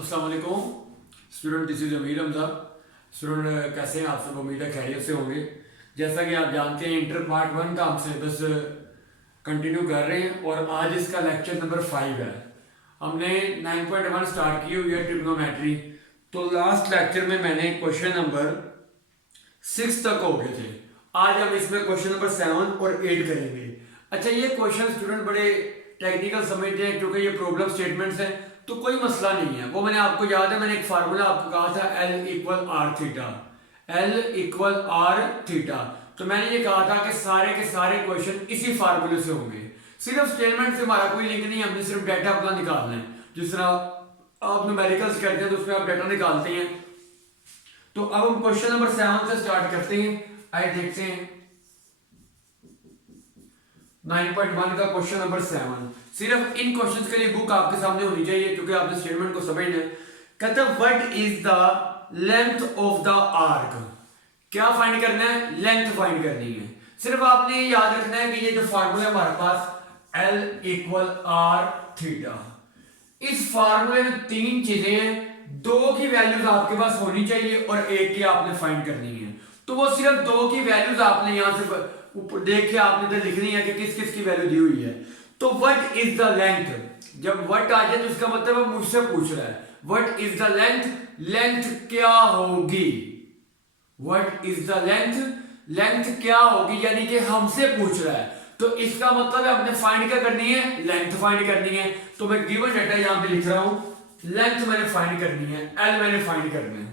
अस्सलाम वालेकुम student, this is Amir Hamza. Student कैसे हैं आप सब? उम्मीद है खैरियत से होंगे। जैसा कि आप जानते हैं इंटर पार्ट 1 का हम सिलेबस कंटिन्यू कर रहे हैं और आज इसका लेक्चर नंबर 5 है। हमने 9.1 स्टार्ट की हुई है ट्रिग्नोमेट्री। तो लास्ट लेक्चर में मैंने क्वेश्चन नंबर 6 तक हो गए थे। आज हम इसमें क्वेश्चन नंबर 7 और 8 करेंगे। अच्छा, ये क्वेश्चन स्टूडेंट बड़े टेक्निकल समझते हैं क्योंकि ये प्रॉब्लम स्टेटमेंट्स हैं, तो कोई मसला नहीं है। वो मैंने आपको याद है, मैंने एक फार्मूला आपको कहा था L equal r theta, L equal r theta. तो मैंने ये कहा था कि सारे के सारे क्वेश्चन इसी फार्मूले से होंगे। सिर्फ स्टेटमेंट से हमारा कोई लिंक नहीं है, हमने सिर्फ डाटा अपना निकालना है। जिस तरह आप न्यूमेरिकल्स करते हैं तो उसमें आप डाटा निकालते हैं। तो अब हम क्वेश्चन नंबर 7 से स्टार्ट करते हैं। आइए देखते हैं 9.1 का क्वेश्चन नंबर 7। सिर्फ इन क्वेश्चंस के लिए बुक आपके सामने होनी चाहिए क्योंकि आपने स्टेटमेंट को समझना है। कहता है what is the length of the arc. क्या फाइंड करना है? लेंथ फाइंड करनी है। सिर्फ आपने याद रखना है कि ये जो फार्मूला है हमारे पास L इक्वल आर थीटा। इस फार्मूले में तीन चीजें हैं, दो की वैल्यूज आपके पास होनी चाहिए और एक की आपने फाइंड करनी है। तो वो सिर्फ दो की वैल्यूज आपने यहां से ऊपर देख के आपने तो लिखनी है कि किस किस की वैल्यू दी हुई है। तो व्हाट इज द लेंथ, जब व्हाट आ जाए तो इसका मतलब है मुझसे पूछ रहा है what is the length, length क्या होगी। What is the length, length क्या होगी, यानी कि हमसे पूछ रहा है। तो इसका मतलब है हमने फाइंड क्या करनी है? लेंथ फाइंड करनी है। तो मैं गिवन डाटा यहां पे लिख रहा हूं, लेंथ मैंने फाइंड करनी है, एल मैंने फाइंड करना है।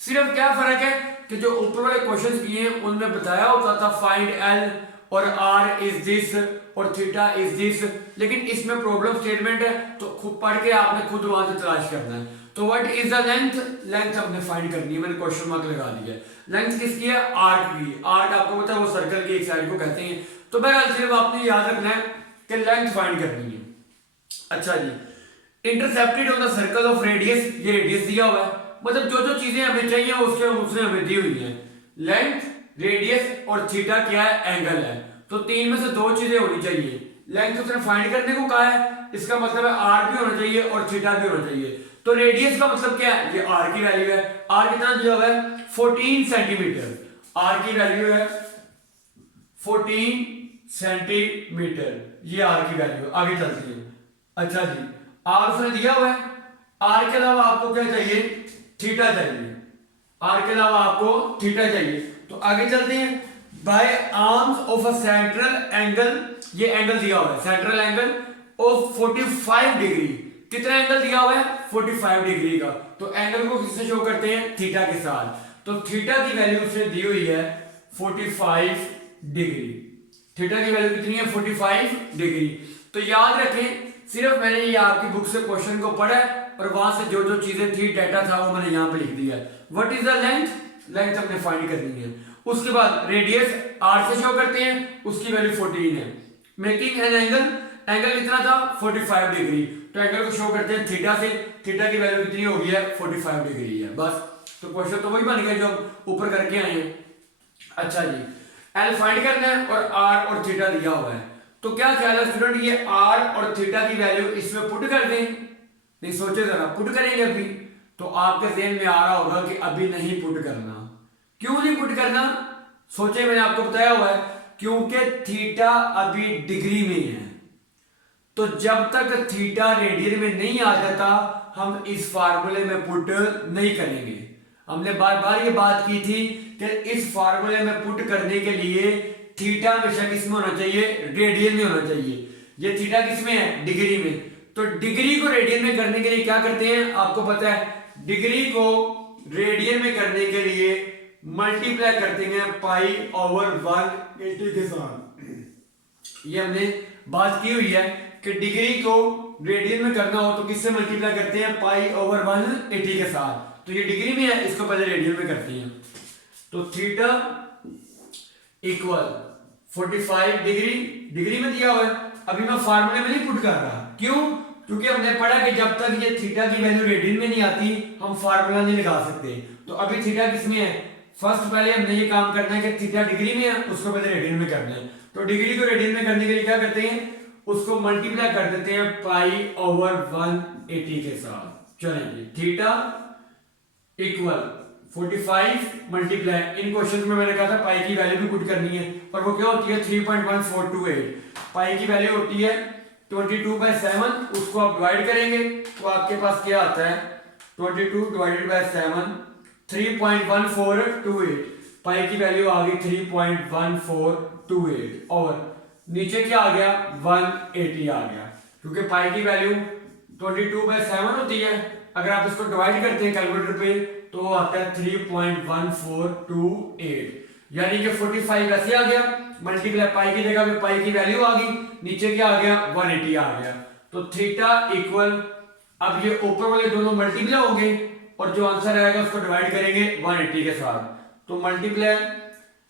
सिर्फ क्या फर्क है कि जो ऊपर वाले क्वेश्चंस किए हैं उनमें बताया होता था फाइंड एल और आर इज दिस और थीटा इज दिस, लेकिन इसमें प्रॉब्लम स्टेटमेंट है तो खुद पढ़ के आपने खुद वहां से तलाश करना है। तो what is the length, length हमने फाइंड करनी है। मैंने क्वेश्चन मार्क लगा दिया। लेंथ किसकी है? आर्क की। आर्क आपको पता है वो सर्कल की एक साइड को कहते हैं। तो बहरहाल सिर्फ आपने याद रखना है कि लेंथ फाइंड करनी है। अच्छा जी, intercepted on the circle of radius, ये रेडियस दिया हुआ है, मतलब जो जो चीजें हमें चाहिए उसके उसने हमें दी हुई है। लेंथ, रेडियस और थीटा क्या है? एंगल है। तो तीन में से दो चीजें होनी चाहिए। लेंथ उसने फाइंड करने को कहा है, इसका मतलब है आर भी होना चाहिए और थीटा भी होना चाहिए। तो रेडियस का मतलब क्या है? ये आर की वैल्यू है। आर कितना दिया हुआ है? 14 सेंटीमीटर। आर की वैल्यू है 14 सेंटीमीटर, ये आर की वैल्यू। आगे चलती है। अच्छा जी, आर उसने दिया हुआ है। आर के अलावा आपको क्या चाहिए? थीटा चाहिए। आर के अलावा आपको थीटा चाहिए। तो आगे चलते हैं। By arms of a central angle, ये एंगल दिया हुआ है सेंट्रल एंगल ऑफ 45 डिग्री। कितना एंगल दिया हुआ है? 45 डिग्री का। तो एंगल को किससे शो करते हैं? थीटा के साथ। तो थीटा की वैल्यू उसने दी हुई है 45 डिग्री। थीटा की वैल्यू कितनी है? 45 डिग्री। तो याद रखें, सिर्फ मैंने ये आपकी बुक से क्वेश्चन को पढ़ा और वहां से जो जो चीजें थी डाटा था वो मैंने यहां पे लिख दिया। What is the length, length हमने फाइंड करनी है। उसके बाद रेडियस आर से शो करते हैं, उसकी वैल्यू 14 है। मेकिंग एन एंगल, एंगल कितना था? 45 डिग्री। तो एंगल को शो करते हैं थीटा से, थीटा की वैल्यू कितनी होगी है? 45 डिग्री है। बस, तो क्वेश्चन तो वही बन गया जो हम ऊपर करके आए हैं। अच्छा जी, एल फाइंड करना है और आर और थीटा दिया हुआ है। तो क्या ख्याल है स्टूडेंट, ये आर और थीटा की वैल्यू इसमें पुट कर दें? नहीं, सोचे जरा, पुट करेंगे अभी तो आपके ज़हन में आ रहा होगा कि अभी नहीं पुट करना। क्यों नहीं पुट करना? सोचे, मैंने आपको बताया हुआ है क्योंकि थीटा अभी डिग्री में है। तो जब तक थीटा रेडियन में नहीं आ जाता हम इस फार्मूले में पुट नहीं करेंगे। हमने बार बार ये बात की थी कि इस फार्मूले में पुट करने के लिए थीटा हमेशा किस में होना चाहिए? रेडियन में होना चाहिए। ये थीटा किस में है? डिग्री में। तो डिग्री को रेडियन में करने के लिए क्या करते हैं? आपको पता है, डिग्री को रेडियन में करने के लिए मल्टीप्लाई करते हैं पाई ओवर 180 के साथ। ये हमने बात की हुई है कि डिग्री को रेडियन में करना हो तो किससे मल्टीप्लाई करते हैं? पाई ओवर 180 के साथ। तो ये डिग्री में है, इसको पहले रेडियन में करते हैं। तो थीटा इक्वल 45 डिग्री, डिग्री में दिया हुआ है। अभी मैं फार्मूले में नहीं पुट कर रहा। क्यों? क्योंकि हमने पढ़ा कि जब तक ये थीटा की वैल्यू रेडियन में नहीं आती हम फार्मूला नहीं लगा सकते। तो अभी थीटा किस में है? फर्स्ट पहले हमने ये काम करना है कि थीटा डिग्री में है, उसको पहले रेडियन में करना है। तो डिग्री को रेडियन में करने के लिए क्या करते हैं? उसको मल्टीप्लाई कर देते हैं पाई ओवर 180 के साथ। चलेंगे थीटा इक्वल 45 मल्टीप्लाई, इन क्वेश्चन में मैंने कहा था पाई की वैल्यू भी पुट करनी है, और वो क्या होती है 3.1428। पाई की वैल्यू होती है 22/7, उसको आप डिवाइड करेंगे तो आपके पास क्या आता है 22 डिवाइडेड बाय 7, 3.1428। पाई की वैल्यू आ गई 3.1428 और नीचे क्या आ गया 180 आ गया, क्योंकि पाई की वैल्यू 22/7 होती है। अगर आप इसको डिवाइड करते हैं कैलकुलेटर पे तो आता है 3.1428, यानी कि 45 ऐसे आ गया, मल्टीप्लाई पाई की जगह पे पाई की वैल्यू आ गई, नीचे क्या आ गया 180 आ गया। तो थीटा इक्वल, अब ये ऊपर वाले दोनों मल्टीप्लाई होंगे और जो आंसर आएगा उसको डिवाइड करेंगे 180 के साथ। तो मल्टीप्लाई,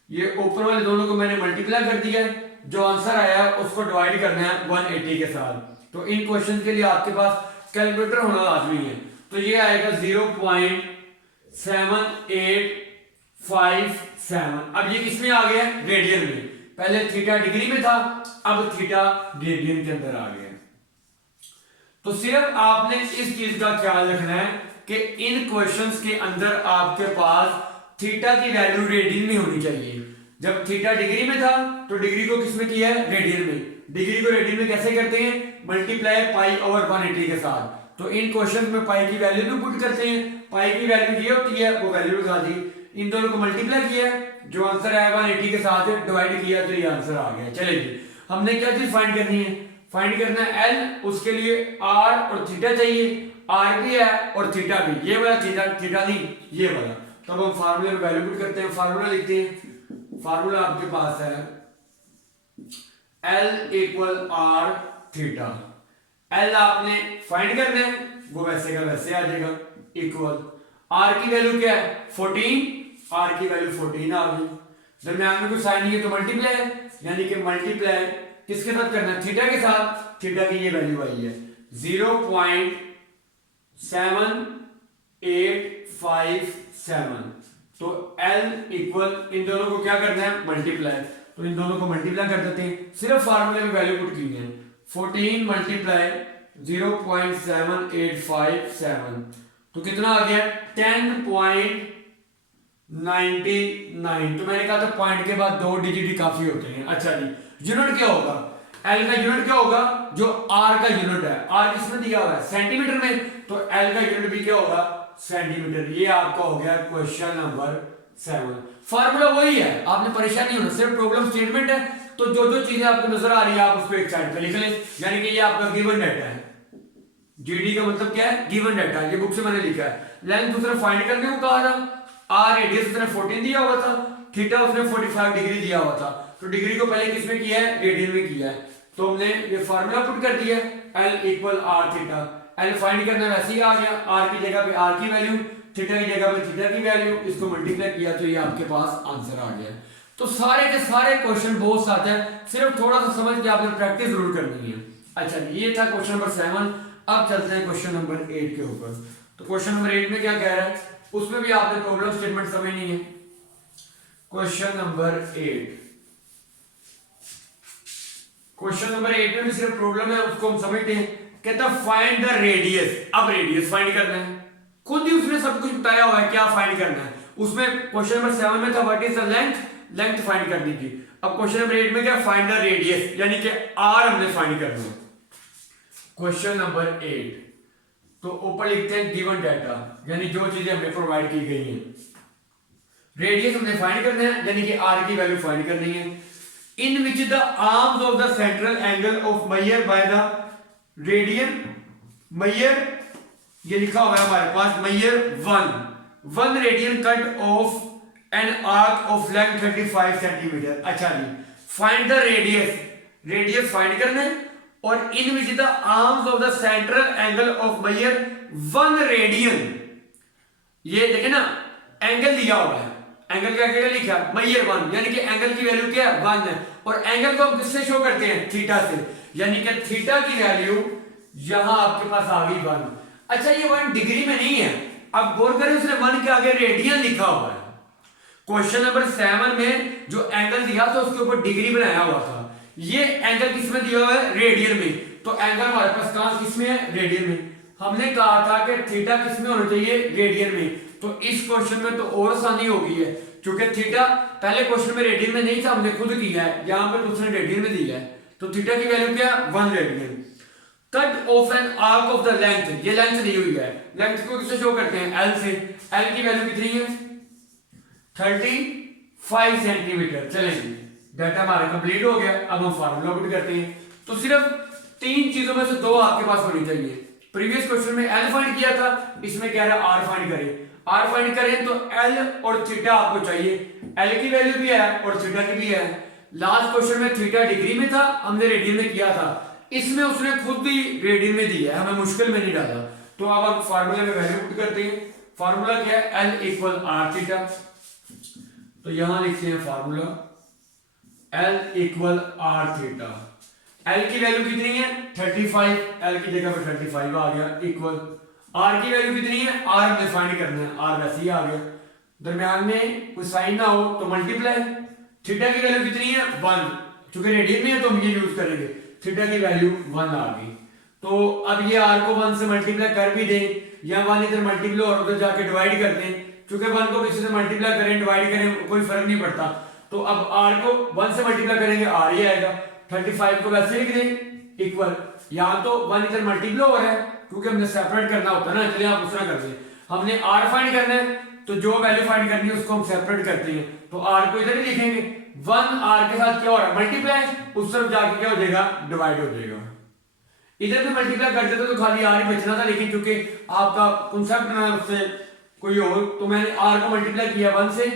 ये ऊपर वाले दोनों को मैंने मल्टीप्लाई कर दिया, जो आंसर आया उसको डिवाइड करना है 180 के साथ। तो इन क्वेश्चन के लिए आपके पास कैलकुलेटर होना लाजमी है। तो ये आएगा 0.7857। अब ये किसमें आ गया रेडियन में, पहले थीटा डिग्री में था, अब थीटा रेडियन के अंदर आ गया। तो सिर्फ आपने इस चीज का ख्याल रखना है कि इन क्वेश्चंस के अंदर आपके पास थीटा की वैल्यू रेडियन में होनी चाहिए। जब थीटा डिग्री में था तो डिग्री को किसमें किया है रेडियन में, डिग्री को रेडियन में कैसे करते हैं मल्टीप्लाई पाई ओवर 180 के साथ। तो इन क्वेश्चन में पाई की वैल्यू भी पुट करते हैं, पाई की वैल्यू ये होती है, वो वैल्यू लगा दी, इन दोनों को मल्टीप्लाई किया, जो आंसर आया 180 के साथ डिवाइड किया तो ये आंसर आ गया। चलेगी, हमने क्या चीज फाइंड करनी है, फाइंड करना है एल, उसके लिए आर और थीटा चाहिए, आर भी है और थीटा भी, ये वाला थीटा, थीटा नहीं ये वाला। तब हम फार्मूले में वैल्यू पुट करते हैं, फार्मूला लिखते हैं, फार्मूला आपके पास है L equal r theta. L आपने फाइंड करना है, वो वैसे का वैसे आ जाएगा, इक्वल R की वैल्यू क्या है 14, R की वैल्यू 14 आ गई, दरम्यान में कुछ साइन नहीं है तो मल्टीप्लाई, यानी कि मल्टीप्लाई किसके साथ करना है थीटा के साथ, थीटा की ये वैल्यू आई है 0.7857। तो L इक्वल, इन दोनों को क्या करना है मल्टीप्लाई, तो इन दोनों को मल्टीप्लाई कर देते हैं, सिर्फ फार्मूले में वैल्यू पुट की है 14 मल्टीप्लाई 0.7857, तो कितना आ गया 10.99। तो मैंने कहा था पॉइंट के बाद 2 डिजिट ही काफी होते हैं। अच्छा जी, यूनिट क्या होगा, L का यूनिट क्या होगा, जो R का यूनिट है, R किसमें दिया हुआ है सेंटीमीटर में, तो L का यूनिट भी क्या होगा सेंटीमीटर। ये आपका हो गया क्वेश्चन नंबर 7। फार्मूला वही है, आपने परेशान नहीं होना, सिर्फ प्रॉब्लम स्टेटमेंट है, तो जो जो चीजें आपको नजर आ रही है आप उसको एक साइड पे लिख लें, यानी कि ये आपका गिवन डाटा है। जीडी का मतलब क्या है गिवन डाटा, ये बुक से मैंने लिखा है। लेंथ दूसरा फाइंड करने को कहा था, आर रेडियस उसने 14 दिया हुआ था, थीटा उसने 45 डिग्री दिया हुआ था, तो डिग्री को पहले किसमें किया है रेडियन में किया है। तो हमने ये फार्मूला पुट कर दिया L equal r theta. L find करना वैसे ही आ गया, R की जगह पे R की वैल्यू, थीटा की जगह पे थीटा की वैल्यू, इसको मल्टीप्लाई किया तो ये आपके पास आंसर आ गया। तो सारे के सारे क्वेश्चन बहुत साथ है, सिर्फ थोड़ा सा समझ के आपने प्रैक्टिस जरूर करनी है। अच्छा ये था क्वेश्चन नंबर 7। अब चलते हैं क्वेश्चन नंबर 8 के ऊपर। तो क्वेश्चन नंबर 8 में क्या कह रहा है, उसमें भी आपने प्रॉब्लम स्टेटमेंट समझनी है। क्वेश्चन नंबर 8, क्वेश्चन नंबर 8 में भी सिर्फ प्रॉब्लम है, उसको हम समझते हैं। कहता फाइंड द रेडियस, अब रेडियस फाइंड करना है, खुद ही उसने सब कुछ बताया हुआ है क्या फाइंड करना है। उसमें क्वेश्चन नंबर 7 में था what is the length, length find करनी थी। अब क्वेश्चन नंबर 8 में क्या फाइंड द रेडियस, यानी कि आर हमने फाइंड करना है। क्वेश्चन नंबर 8, तो ऊपर लिखते हैं गिवन डाटा, यानी जो चीजें हमें प्रोवाइड की गई हैं। रेडियस हमने फाइंड करना है, यानी कि आर की वैल्यू फाइंड करनी है। In which the arms of the central angle of measure by the radian, measure ये लिखा हुआ है हमारे पास, measure 1 radian cut off an arc of length 35 centimetre. अच्छा जी, find the radius, radius find करना है, और in which the arms of the central angle of measure 1 radian, ये देखे ना एंगल दिया हुआ है, एंगल का क्या लिखा है मेजर 1, यानी कि एंगल की वैल्यू क्या है 1 है, और एंगल को हम किससे शो करते हैं थीटा से, यानी कि थीटा की वैल्यू यहां आपके पास आ गई 1। अच्छा ये 1 डिग्री में नहीं है, अब गौर करें उसने 1 के आगे रेडियन लिखा हुआ है। क्वेश्चन नंबर 7 में जो एंगल दिया था उसके ऊपर डिग्री बनाया हुआ था, ये एंगल किसमें दिया हुआ है रेडियन में, तो एंगल हमारे पास कहां किसमें है रेडियन में। हमने कहा था कि थीटा किस में होना चाहिए, रेडियन में। तो इस क्वेश्चन में तो और आसानी हो गई है, क्योंकि थीटा पहले क्वेश्चन में रेडियन में नहीं था, हमने खुद किया है, यहाँ पे दूसरे रेडियन में दिया है। तो थीटा की वैल्यू क्या, 1 radian. Cut off an arc of the length, ये लेंथ दी हुई है, लेंथ को किससे शो करते हैं, एल से। एल की वैल्यू कितनी है, 35 सेंटीमीटर। चलेंगे, डाटा हमारा कंप्लीट हो गया, अब हम फार्मूला पुट करते हैं। तो सिर्फ 3 चीजों में से 2 आपके पास होनी चाहिए। प्रीवियस क्वेश्चन में एल फाइंड किया था, इसमें कह रहा है आर फाइंड करें। आर फाइंड करें तो एल और थीटा आपको चाहिए, एल की वैल्यू भी है और थीटा की भी है। लास्ट क्वेश्चन में थीटा डिग्री में था, हमने रेडियन में किया था, इसमें उसने खुद ही रेडियन में दिया है, हमें मुश्किल में नहीं डाला। तो अब हम फार्मूले में वैल्यू पुट करते हैं। फार्मूला क्या है, एल इक्वल आर थीटा। तो यहां लिखते हैं formula L equal r theta. L की वैल्यू कितनी है, 35, एल की जगह पर 35 आ गया, इक्वल आर की वैल्यू कितनी है, आर हमने फाइंड करना है, आर वैसे ही आ गया, दरम्यान में कोई साइन ना हो तो मल्टीप्लाई। थीटा की वैल्यू कितनी है, 1, क्योंकि रेडियन में है तो हम ये यूज करेंगे, थीटा की वैल्यू 1 आ गई। तो अब ये आर को 1 से मल्टीप्लाई कर भी दें, या 1 इधर मल्टीप्लाई और उधर जाके डिवाइड कर दें, क्योंकि 1 को किसी से मल्टीप्लाई करें डिवाइड करें कोई फर्क नहीं पड़ता। तो अब आर को 1 से मल्टीप्लाई करेंगे, आर ही आएगा। 35 को वैसे लिख दें इक्वल, यहाँ तो 1 इधर मल्टीप्लाई हो रहा है क्योंकि हमने सेपरेट करना होता है ना, इसलिए आप दूसरा कर दें। हमने आर फाइंड करना है, तो जो वैल्यू फाइंड करनी है उसको हम सेपरेट करते हैं। तो आर को इधर ही लिखेंगे, 1 आर के साथ क्या हो रहा है, मल्टीप्लाई, उस तरफ जाके क्या हो जाएगा, डिवाइड हो जाएगा। इधर भी मल्टीप्लाई कर देते तो खाली आर ही बचना था, लेकिन क्योंकि आपका कॉन्सेप्ट ना उससे कोई और, तो मैंने आर को मल्टीप्लाई किया 1 से,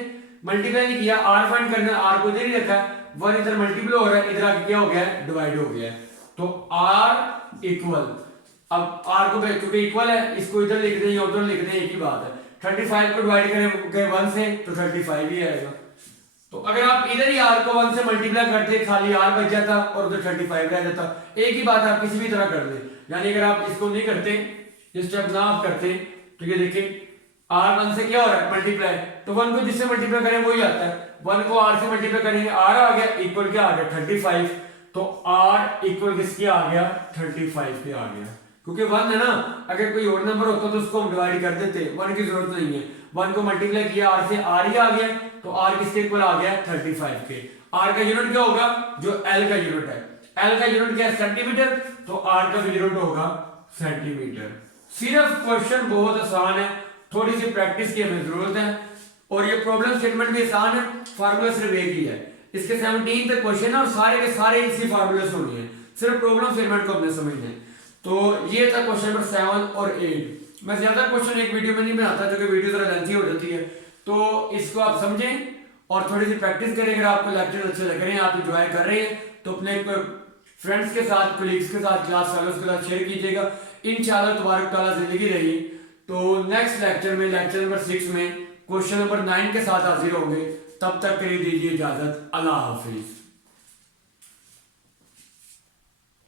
मल्टीप्लाई नहीं किया, आर फाइंड करना, आर को इधर ही रखा, 1 इधर मल्टीप्लाई हो रहा है, इधर आके क्या हो गया है, डिवाइड हो गया है। तो आर इक्वल, अब आर को क्योंकि इक्वल है, इसको इधर लिख दें या उधर लिख दें, एक ही बात है। 35 को डिवाइड करें 1 से तो 35 ही आएगा। तो अगर आप इधर ही आर को 1 से मल्टीप्लाई करते, खाली आर बच जाता और उधर 35 रह जाता। एक ही बात आप किसी भी तरह कर दें, यानी अगर आप इसको नहीं करते, इस स्टेप ना आप करते, तो ये देखिए आर 1 से क्या हो रहा है, मल्टीप्लाई, तो 1 को जिससे मल्टीप्लाई करें वही आता है। 1 को आर से मल्टीप्लाई करेंगे, आर आ गया, इक्वल क्या आ गया, 35। तो आर इक्वल किसके आ गया, 35 पे आ गया, क्योंकि 1 है ना, अगर कोई और नंबर होता तो उसको हम डिवाइड कर देते, 1 की जरूरत नहीं है। 1 को मल्टीप्लाई किया आर से, आर ही आ गया, तो आर किसके इक्वल आ गया, 35 के। आर का यूनिट क्या होगा, जो एल का यूनिट है, एल का यूनिट क्या है, सेंटीमीटर, तो आर का यूनिट होगा सेंटीमीटर। सिर्फ क्वेश्चन बहुत आसान है, थोड़ी सी प्रैक्टिस की हमें जरूरत है, और ये प्रॉब्लम स्टेटमेंट भी आसान है, फार्मूला सिर्फ एक ही है। इसके 17 तक क्वेश्चन है और सारे के सारे इसी फार्मूले से होनी है, सिर्फ प्रॉब्लम स्टेटमेंट को हमने समझना है। तो ये था क्वेश्चन नंबर 7 और 8। मैं ज्यादा क्वेश्चन एक वीडियो में नहीं बनाता, क्योंकि वीडियो जरा लेंथी हो जाती है, तो इसको आप समझें और थोड़ी सी प्रैक्टिस करें। अगर आपको लेक्चर अच्छे लग रहे हैं, आप एंजॉय कर रहे हैं, तो अपने फ्रेंड्स के साथ, कोलीग्स के साथ, क्लास फेलोज के साथ शेयर कीजिएगा। इंशाअल्लाह तबारक तआला जिंदगी रही। तो नेक्स्ट लेक्चर में, लेक्चर नंबर 6 में क्वेश्चन नंबर 9 के साथ हाजिर होंगे। तब तक के लिए दीजिए इजाजत, अल्लाह हाफिज।